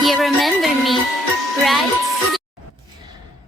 You remember me, right?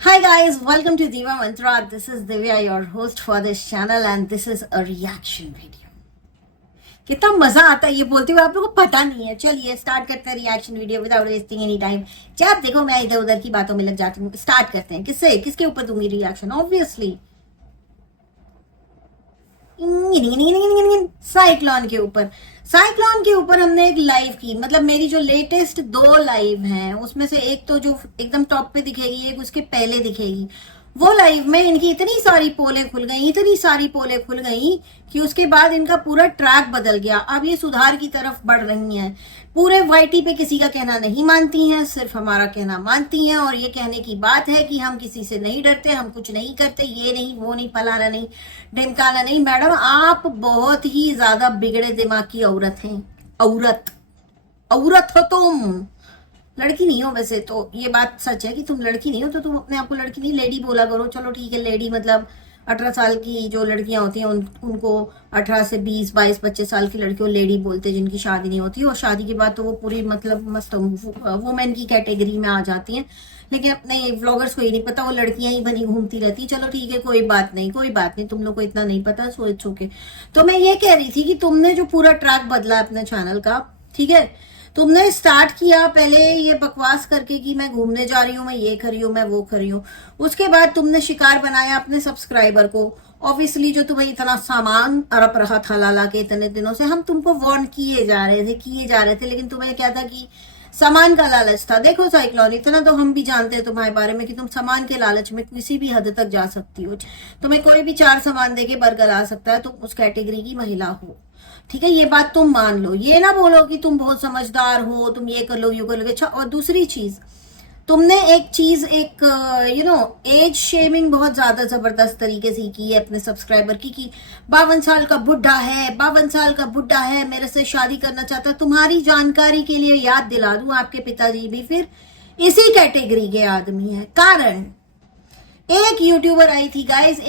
Hi guys, welcome to Diva Mantra. This is Divya, your host for this channel, and this is a reaction video. कितना मजा आता है ये बोलते हुए, आप लोगों को पता नहीं है। चलिए स्टार्ट करते हैं reaction video without wasting any time. जब देखो मैं इधर उधर की बातों में लग जाती हूँ। स्टार्ट करते हैं। किसके ऊपर दूंगी रिएक्शन? ऑब्वियसली साइक्लोन के ऊपर हमने एक लाइव की, मतलब मेरी जो लेटेस्ट 2 लाइव हैं उसमें से एक तो जो एकदम टॉप पे दिखेगी, एक उसके पहले दिखेगी। वो लाइव में इनकी इतनी सारी पोलें खुल गई कि उसके बाद इनका पूरा ट्रैक बदल गया। अब ये सुधार की तरफ बढ़ रही हैं। पूरे वाईटी पे किसी का कहना नहीं मानती हैं, सिर्फ हमारा कहना मानती हैं। और ये कहने की बात है कि हम किसी से नहीं डरते, हम कुछ नहीं करते, ये नहीं वो नहीं, फलाना नहीं, ढिमकाना नहीं। मैडम आप बहुत ही ज्यादा बिगड़े दिमाग की औरत हैं। औरत हो तुम, लड़की नहीं हो। वैसे तो ये बात सच है कि तुम लड़की नहीं हो, तो तुम अपने आप को लड़की नहीं लेडी बोला करो। चलो ठीक है, लेडी मतलब 18 साल की जो लड़कियां होती हैं उनको 18 से 20, 22, 25 साल की लड़कियों लेडी बोलते हैं, जिनकी शादी नहीं होती। और शादी के बाद तो वो पूरी मतलब मस्त वुमेन की कैटेगरी में आ जाती हैं। लेकिन अपने व्लॉगर्स को ये नहीं पता, वो लड़कियां ही बनी घूमती रहती। चलो ठीक है, कोई बात नहीं, तुम लोग को इतना नहीं पता, सो इट्स ओके। तो मैं ये कह रही थी कि तुमने जो पूरा ट्रैक बदला अपने चैनल का, ठीक है, तुमने स्टार्ट किया पहले ये बकवास करके कि मैं घूमने जा रही हूँ, मैं ये कर रही हूँ, मैं वो कर रही हूँ। उसके बाद तुमने शिकार बनाया अपने सब्सक्राइबर को। ऑब्वियसली जो तुम्हें इतना सामान अरप रहा था लाला के इतने दिनों से, हम तुमको वार्न किए जा रहे थे, लेकिन तुम्हें क्या था कि सामान का लालच था। देखो साइक्लोन, इतना तो हम भी जानते हैं तुम्हारे बारे में कि तुम सामान के लालच में किसी भी हद तक जा सकती हो। तुम्हें कोई भी 4 सामान देके बरगला सकता है, तुम उस कैटेगरी की महिला हो, ठीक है। ये बात तुम मान लो, ये ना बोलो कि तुम बहुत समझदार हो, तुम ये कर लो, ये कर लो। अच्छा, और दूसरी चीज, तुमने एक एज शेमिंग बहुत ज्यादा जबरदस्त तरीके से की है अपने सब्सक्राइबर की, कि 52 साल का बुढ़ा है, मेरे से शादी करना चाहता है। तुम्हारी जानकारी के लिए याद दिला दूं, आपके पिताजी भी फिर इसी कैटेगरी के आदमी है। कारण एक यूट्यूबर आई थी गाइस,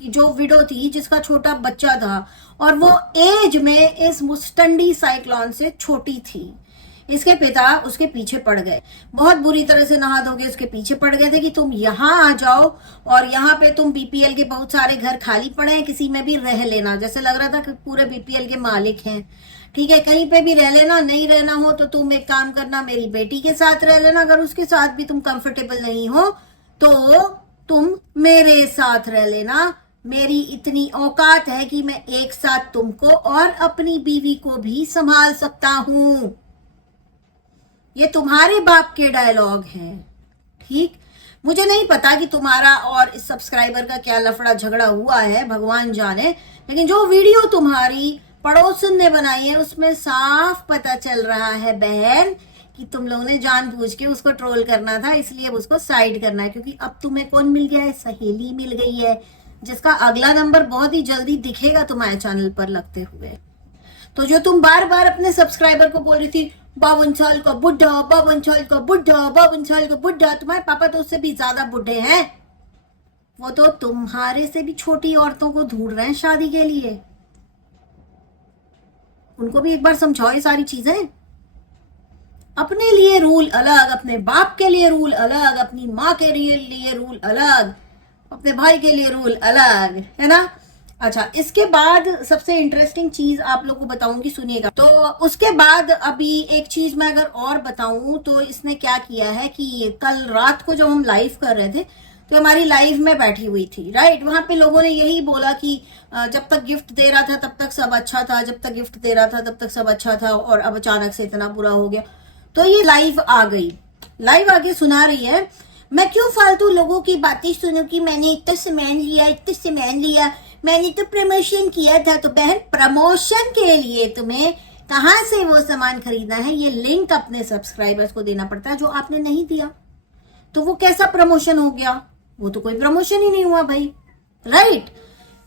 जो विडो थी, जिसका छोटा बच्चा था, और वो एज में इस मुस्टंडी साइक्लोन से छोटी थी। इसके पिता उसके पीछे पड़ गए, बहुत बुरी तरह से नहा धो के उसके पीछे पड़ गए थे कि तुम यहाँ आ जाओ, और यहाँ पे तुम बीपीएल के बहुत सारे घर खाली पड़े हैं, किसी में भी रह लेना। जैसे लग रहा था कि पूरे बीपीएल के मालिक हैं, ठीक है, कहीं पे भी रह लेना। नहीं रहना हो तो तुम एक काम करना, मेरी बेटी के साथ रह लेना। अगर उसके साथ भी तुम कंफर्टेबल नहीं हो तो तुम मेरे साथ रह लेना। मेरी इतनी औकात है कि मैं एक साथ तुमको और अपनी बीवी को भी संभाल सकता हूं। ये तुम्हारे बाप के डायलॉग हैं, ठीक। मुझे नहीं पता कि तुम्हारा और इस सब्सक्राइबर का क्या लफड़ा झगड़ा हुआ है, भगवान जाने। लेकिन जो वीडियो तुम्हारी पड़ोसन ने बनाई है उसमें साफ पता चल रहा है बहन कि तुम लोगों ने जानबूझ के उसको ट्रोल करना था, इसलिए उसको साइड करना है। क्योंकि अब तुम्हें कौन मिल गया है? सहेली मिल गई है, जिसका अगला नंबर बहुत ही जल्दी दिखेगा तुम्हारे चैनल पर लगते हुए। तो जो तुम बार बार अपने सब्सक्राइबर को बोल रही थी 52 साल का बुढ़ा, तुम्हारे पापा तो उससे भी ज्यादा बुढ़े हैं। वो तो तुम्हारे से भी छोटी औरतों को ढूंढ रहे हैं शादी के लिए। उनको भी एक बार समझाओ ये सारी चीजें। अपने लिए रूल अलग, अपने बाप के लिए रूल अलग, अपनी माँ के लिए रूल अलग, अपने भाई के लिए रूल अलग, है ना। अच्छा, इसके बाद सबसे इंटरेस्टिंग चीज आप लोगों को बताऊंगी, सुनिएगा। तो उसके बाद अभी एक चीज मैं अगर और बताऊं तो इसने क्या किया है कि कल रात को जब हम लाइव कर रहे थे तो हमारी लाइव में बैठी हुई थी, राइट। वहां पे लोगों ने यही बोला कि जब तक गिफ्ट दे रहा था तब तक सब अच्छा था, और अब अचानक से इतना बुरा हो गया। तो ये लाइव आगे सुना रही है, मैं क्यों फालतू लोगों की बातें सुनूं कि मैंने इतना सामान लिया, मैंने तो प्रमोशन किया था। तो बहन, प्रमोशन के लिए तुम्हें कहां से वो सामान खरीदना है, ये लिंक अपने सब्सक्राइबर्स को देना पड़ता है, जो आपने नहीं दिया। तो वो कैसा प्रमोशन हो गया? वो तो कोई प्रमोशन ही नहीं हुआ भाई, राइट।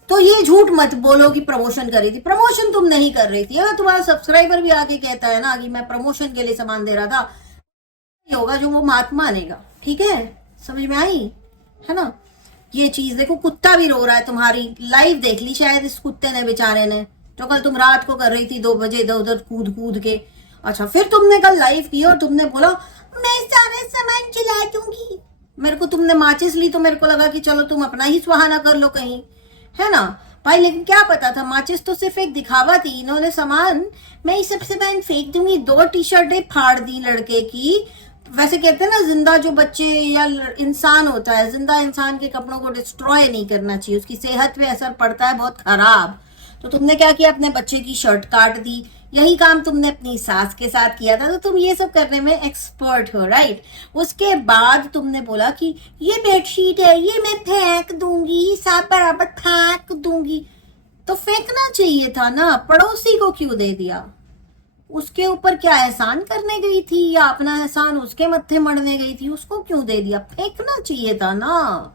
तो ये झूठ मत बोलो कि प्रमोशन कर रही थी, प्रमोशन तुम नहीं कर रही थी। अगर तुम्हारा सब्सक्राइबर भी आके कहता है ना कि मैं प्रमोशन के लिए सामान दे रहा था, ये होगा जो वो बात मानेगा, ठीक है। समझ में आई, है ना। ये चीज देखो, कुत्ता भी रो रहा है। तुम्हारी लाइव देख ली शायद इस कुत्ते ने बेचारे ने, जो कल तुम रात को कर रही थी 2 बजे इधर उधर कूद के, अच्छा, फिर तुमने कल लाइव किया और तुमने बोला मैं सारा सामान चला दूंगी। मेरे को तुमने माचिस ली तो मेरे को लगा कि चलो तुम अपना ही सुहाना कर लो कहीं, है ना भाई। लेकिन क्या पता था, माचिस तो सिर्फ एक दिखावा थी। इन्होंने सामान, मैं इस सबसे मैं फेंक दूंगी। 2 टी-शर्टें फाड़ दी लड़के की। वैसे कहते हैं ना, जिंदा जो बच्चे या इंसान होता है, जिंदा इंसान के कपड़ों को डिस्ट्रॉय नहीं करना चाहिए, उसकी सेहत पे असर पड़ता है बहुत खराब। तो तुमने क्या किया, अपने बच्चे की शर्ट काट दी। यही काम तुमने अपनी सास के साथ किया था, तो तुम ये सब करने में एक्सपर्ट हो, राइट। उसके बाद तुमने बोला कि ये बेडशीट है, ये मैं फेंक दूंगी, सब बराबर फेंक दूंगी। तो फेंकना चाहिए था ना, पड़ोसी को क्यों दे दिया? उसके ऊपर क्या एहसान करने गई थी या अपना एहसान उसके मत्थे मढ़ने गई थी? उसको क्यों दे दिया? फेंकना चाहिए था ना।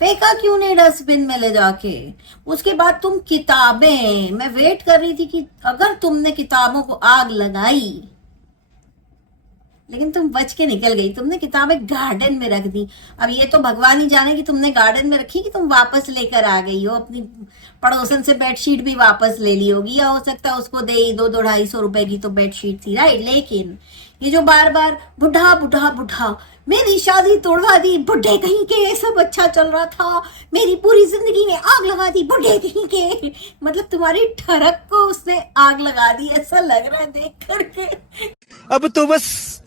फेंका क्यों नहीं डस्टबिन में ले जाके? उसके बाद तुम किताबें, मैं वेट कर रही थी कि अगर तुमने किताबों को आग लगाई, लेकिन तुम बच के निकल गई। तुमने किताबें गार्डन में रख दी। अब ये तो भगवान ही जाने कि तुमने गार्डन में रखी कि तुम वापस लेकर आ गई हो। अपनी पड़ोसन से बेडशीट भी वापस ले ली होगी, या हो सकता है उसको दे 200-250 रुपए की तो बेडशीट थी, राइट। लेकिन ये जो बार बार बुढ़ा बुढ़ा बुढ़ा, मेरी शादी तोड़वा दी बुढ़े कहीं के, सब अच्छा चल रहा था, मेरी पूरी जिंदगी में आग लगा दी बुढ़े कहीं के। मतलब तुम्हारी ठरक को उसने आग लगा दी, ऐसा लग रहा है देख करके। अब तो बस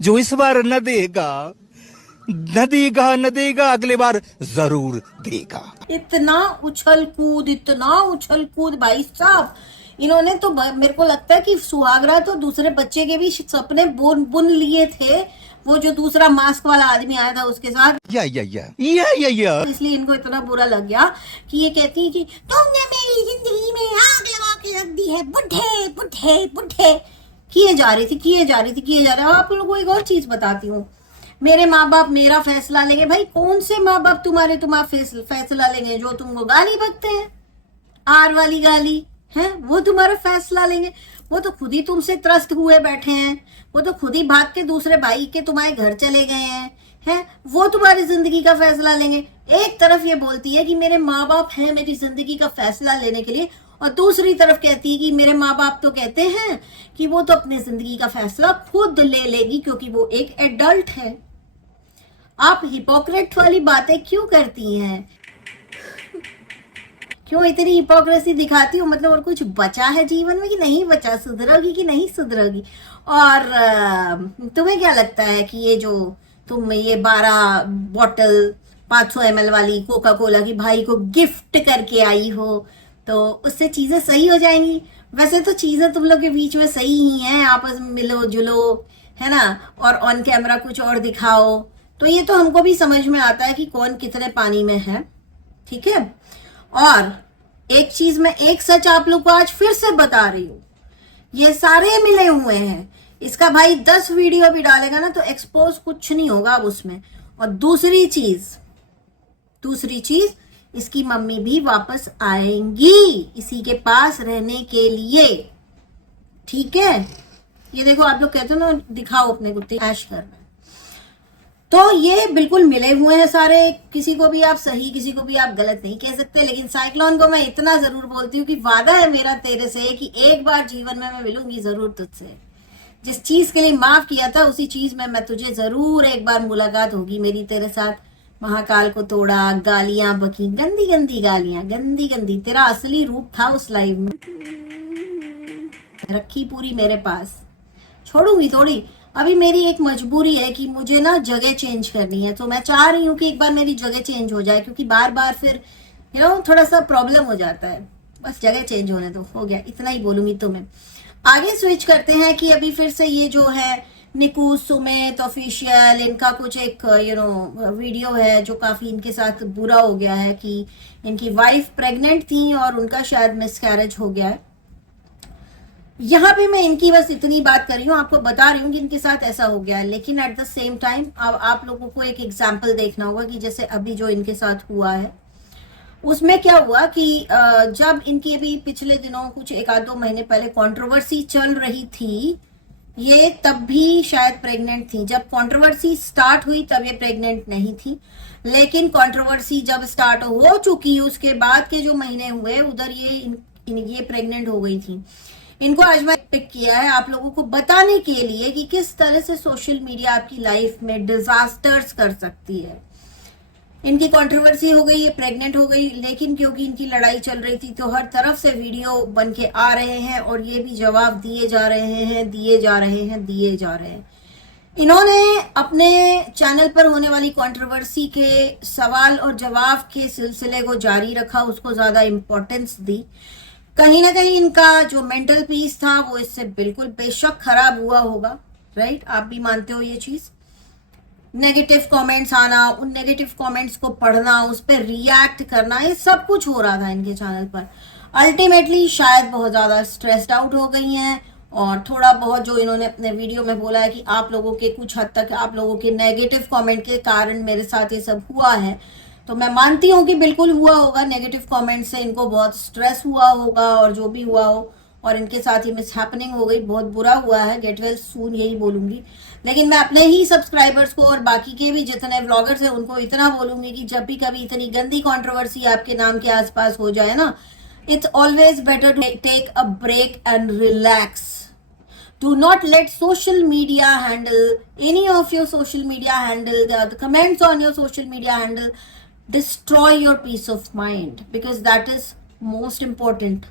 जो इस बार न देगा न देगा अगले बार जरूर देगा। इतना उछल कूद भाई साहब। इन्होंने तो मेरे को लगता है कि सुहागरा तो दूसरे बच्चे के भी सपने बुन लिए थे। वो जो दूसरा मास्क वाला आदमी आया था उसके साथ, या इसलिए इनको इतना बुरा लग गया कि ये कहती है कि तुमने मेरी जिंदगी में आग लगा के रख दी है, बुढ़े बुढ़े बुढ़े। किए जा रही थी। आप लोगों को एक और चीज बताती हूँ, मेरे माँ बाप मेरा फैसला लेंगे। भाई कौन से माँ बाप तुम्हारा फैसला लेंगे? जो तुमको गाली बकते हैं, आर वाली गाली है, वो तुम्हारा फैसला लेंगे? वो तो खुद ही तुमसे त्रस्त हुए बैठे हैं। वो तो खुद ही भाग के दूसरे भाई के तुम्हारे घर चले गए हैं। वो तुम्हारी जिंदगी का फैसला लेंगे? एक तरफ ये बोलती है कि मेरे माँ बाप हैं मेरी जिंदगी का फैसला लेने के लिए, और दूसरी तरफ कहती है कि मेरे माँ बाप तो कहते हैं कि वो तो अपनी जिंदगी का फैसला खुद ले लेगी क्योंकि वो एक एडल्ट है। आप हिपोक्रेट वाली बातें क्यों करती हैं? क्यों इतनी हिपोक्रेसी दिखाती हो? मतलब और कुछ बचा है जीवन में कि नहीं बचा? सुधरोगी कि नहीं सुधरोगी? और तुम्हें क्या लगता है कि ये जो तुम ये 12 बॉटल 500 ml वाली कोका कोला की भाई को गिफ्ट करके आई हो, तो उससे चीजें सही हो जाएंगी? वैसे तो चीजें तुम लोग के बीच में सही ही हैं, आपस में मिलो जुलो, है ना, और ऑन कैमरा कुछ और दिखाओ, तो ये तो हमको भी समझ में आता है कि कौन कितने पानी में है, ठीक है। और एक चीज मैं, एक सच आप लोग को आज फिर से बता रही हूं, ये सारे मिले हुए हैं। इसका भाई 10 वीडियो भी डालेगा ना तो एक्सपोज कुछ नहीं होगा अब उसमें। और दूसरी चीज इसकी मम्मी भी वापस आएंगी इसी के पास रहने के लिए, ठीक है। ये देखो, आप लोग कहते हो ना दिखाओ अपने कुत्ते ऐश कर रहे हैं, तो ये बिल्कुल मिले हुए हैं सारे। किसी को भी आप सही, किसी को भी आप गलत नहीं कह सकते। लेकिन साइक्लोन को मैं इतना जरूर बोलती हूँ कि वादा है मेरा तेरे से कि एक बार जीवन में मैं मिलूंगी जरूर तुझसे। जिस चीज के लिए माफ किया था उसी चीज में मैं तुझे जरूर एक बार मुलाकात होगी मेरी तेरे साथ। महाकाल को तोड़ा, गालियां बकी, गंदी गंदी गालियां, गंदी गंदी। तेरा असली रूप था उस लाइव में, रखी पूरी मेरे पास, छोड़ूंगी थोड़ी। अभी मेरी एक मजबूरी है कि मुझे ना जगह चेंज करनी है, तो मैं चाह रही हूँ कि एक बार मेरी जगह चेंज हो जाए, क्योंकि बार बार फिर थोड़ा सा प्रॉब्लम हो जाता है। बस जगह चेंज होने दो, हो गया, इतना ही बोलूंगी तुम्हें। आगे स्विच करते हैं कि अभी फिर से ये जो है निकू सुमित ऑफिशियल, इनका कुछ एक वीडियो है जो काफी इनके साथ बुरा हो गया है कि इनकी वाइफ प्रेग्नेंट थी और उनका शायद मिसकैरेज हो गया है। यहाँ पे मैं इनकी बस इतनी बात कर रही हूँ, आपको बता रही हूँ कि इनके साथ ऐसा हो गया है। लेकिन एट द सेम टाइम आप लोगों को एक एग्जाम्पल देखना होगा कि जैसे अभी जो इनके साथ हुआ है उसमें क्या हुआ कि जब इनकी अभी पिछले दिनों कुछ 1-2 महीने पहले कंट्रोवर्सी चल रही थी, ये तब भी शायद प्रेग्नेंट थी। जब कंट्रोवर्सी स्टार्ट हुई तब ये प्रेग्नेंट नहीं थी, लेकिन कंट्रोवर्सी जब स्टार्ट हो चुकी उसके बाद के जो महीने हुए उधर ये प्रेग्नेंट हो गई थी। इनको आज मैं पिक किया है आप लोगों को बताने के लिए कि किस तरह से सोशल मीडिया आपकी लाइफ में डिजास्टर्स कर सकती है। इनकी कंट्रोवर्सी हो गई, ये प्रेग्नेंट हो गई, लेकिन क्योंकि इनकी लड़ाई चल रही थी तो हर तरफ से वीडियो बन के आ रहे हैं और ये भी जवाब दिए जा रहे हैं, दिए जा रहे हैं, दिए जा रहे हैं। इन्होंने अपने चैनल पर होने वाली कंट्रोवर्सी के सवाल और जवाब के सिलसिले को जारी रखा, उसको ज्यादा इंपॉर्टेंस दी। कहीं ना कहीं इनका जो मेंटल पीस था वो इससे बिल्कुल बेशक खराब हुआ होगा, राइट? आप भी मानते हो ये चीज। नेगेटिव कमेंट्स आना, उन नेगेटिव कमेंट्स को पढ़ना, उस पर रिएक्ट करना, ये सब कुछ हो रहा था इनके चैनल पर। अल्टीमेटली शायद बहुत ज्यादा स्ट्रेस्ड आउट हो गई हैं और थोड़ा बहुत जो इन्होंने अपने वीडियो में बोला है कि आप लोगों के कुछ हद तक आप लोगों के नेगेटिव कमेंट के कारण मेरे साथ ये सब हुआ है, तो मैं मानती हूँ कि बिल्कुल हुआ होगा। नेगेटिव कमेंट से इनको बहुत स्ट्रेस हुआ होगा और जो भी हुआ हो, और इनके साथ ही मिस हैपनिंग हो गई, बहुत बुरा हुआ है। गेट वेल सून यही बोलूंगी। लेकिन मैं अपने ही सब्सक्राइबर्स को और बाकी के भी जितने व्लॉगर्स हैं उनको इतना बोलूंगी कि जब भी कभी इतनी गंदी कंट्रोवर्सी आपके नाम के आसपास हो जाए ना, it's always better to take a break and relax. Do not let social media handle, any of your social media handle, the comments on your social media handle destroy your peace of mind, because that is most important.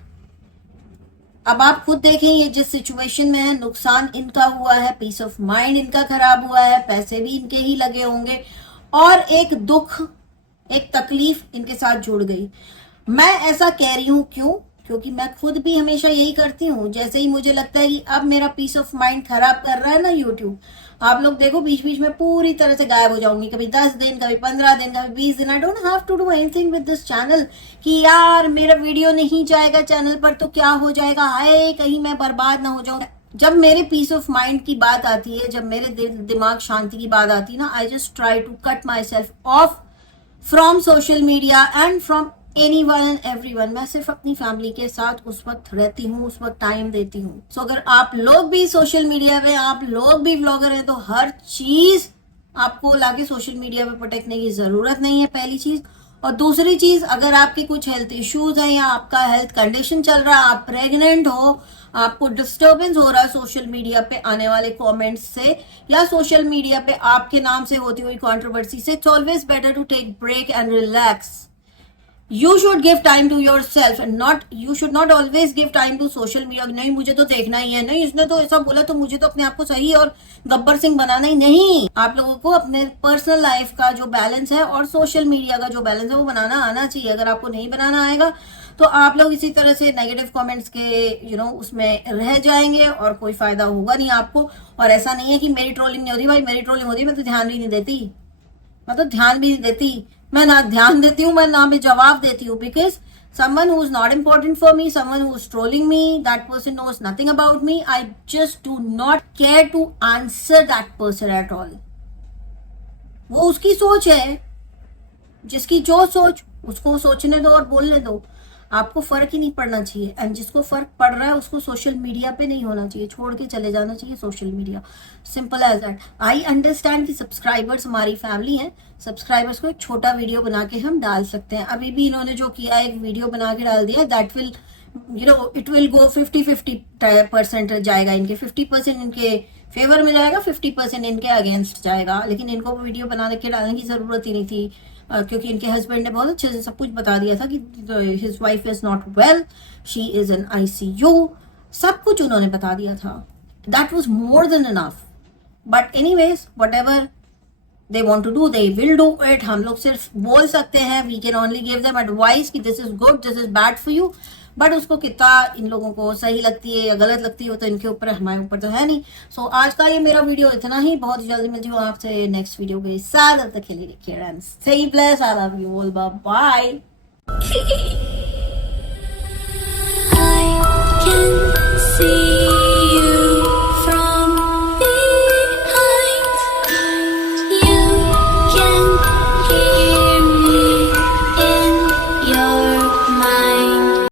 अब आप खुद देखें ये जिस situation में है, नुकसान इनका हुआ है, पीस ऑफ माइंड इनका खराब हुआ है, पैसे भी इनके ही लगे होंगे और एक दुख, एक तकलीफ इनके साथ जुड़ गई. मैं ऐसा कह रही हूं क्यों? क्योंकि मैं खुद भी हमेशा यही करती हूँ. जैसे ही मुझे लगता है कि अब मेरा पीस ऑफ माइंड खराब कर रहा है ना यूट्यूब, आप लोग देखो बीच बीच में पूरी तरह से गायब हो जाऊंगी. कभी 10 दिन, कभी 15 दिन, कभी 20 दिन. I don't have to do anything with this channel कि यार मेरा वीडियो नहीं जाएगा चैनल पर तो क्या हो जाएगा, हाय कहीं मैं बर्बाद ना हो जाऊं. जब मेरे पीस ऑफ माइंड की बात आती है, जब मेरे दिमाग शांति की बात आती है ना, I just try to cut myself off from social media and from anyone and everyone. मैं सिर्फ अपनी फैमिली के साथ उस वक्त रहती हूँ, उस वक्त टाइम देती हूँ. सो अगर आप लोग भी सोशल मीडिया पे, आप लोग भी व्लॉगर हैं, तो हर चीज आपको लाके सोशल मीडिया पे पटकने की जरूरत नहीं है, पहली चीज. और दूसरी चीज, अगर आपके कुछ हेल्थ इश्यूज हैं या आपका हेल्थ कंडीशन चल रहा है, आप प्रेग्नेंट हो, आपको डिस्टर्बेंस हो रहा है सोशल मीडिया पे आने वाले कमेंट्स से या सोशल मीडिया पे आपके नाम से होती हुई कंट्रोवर्सी से, it's always better to take break and relax. You should give time to yourself and not, you should not always give time to social media. नहीं मुझे तो देखना ही है, नहीं इसने तो ऐसा बोला तो मुझे तो अपने आप को सही और गब्बर सिंह बनाना ही नहीं. आप लोगों को अपने पर्सनल लाइफ का जो बैलेंस है और सोशल मीडिया का जो बैलेंस है वो बनाना आना चाहिए. अगर आपको नहीं बनाना आएगा तो आप लोग इसी तरह से नेगेटिव कमेंट्स के उसमें रह जाएंगे और कोई फायदा होगा नहीं आपको. और ऐसा नहीं है कि मेरी ट्रोलिंग नहीं होती, भाई मेरी ट्रोलिंग होती, मैं तो ध्यान भी नहीं देती, मैं तो ध्यान भी नहीं देती. मैं ना ध्यान देती हूँ, मैं ना मैं जवाब देती हूँ. Because someone who is not important for me, someone who is trolling me, that person knows nothing about me. I just do not care to answer that person at all. वो उसकी सोच है, जिसकी जो सोच उसको सोचने दो और बोलने दो. आपको फर्क ही नहीं पड़ना चाहिए. एंड जिसको फर्क पड़ रहा है उसको सोशल मीडिया पे नहीं होना चाहिए, छोड़ के चले जाना चाहिए social media. Simple as that. I understand कि सब्सक्राइबर्स हमारी फैमिली है, सब्सक्राइबर्स को एक छोटा वीडियो बना के हम डाल सकते हैं. अभी भी इन्होंने जो किया, एक वीडियो बना के डाल दिया, that will it will go 50-50% जाएगा. इनके 50% इनके फेवर में जाएगा, 50% इनके अगेंस्ट जाएगा. लेकिन इनको वीडियो बना के डालने की जरूरत ही नहीं थी, क्योंकि इनके हस्बैंड ने बहुत अच्छे से सब कुछ बता दिया था कि his wife is not well, she is in ICU, सब कुछ उन्होंने बता दिया था. That was more than enough. But anyways, whatever they want to do, they will do it. हम लोग सिर्फ बोल सकते हैं, we can only give them advice कि this is good, this is bad for you. But उसको कितना इन लोगों को सही लगती है या गलत लगती है, तो इनके ऊपर, हमारे ऊपर तो है नहीं. सो आज का ये मेरा वीडियो इतना ही. बहुत जल्दी मिलती हूँ आपसे नेक्स्ट वीडियो के साथ. तब तक के लिए care and stay blessed. I love you all. Bye. I can see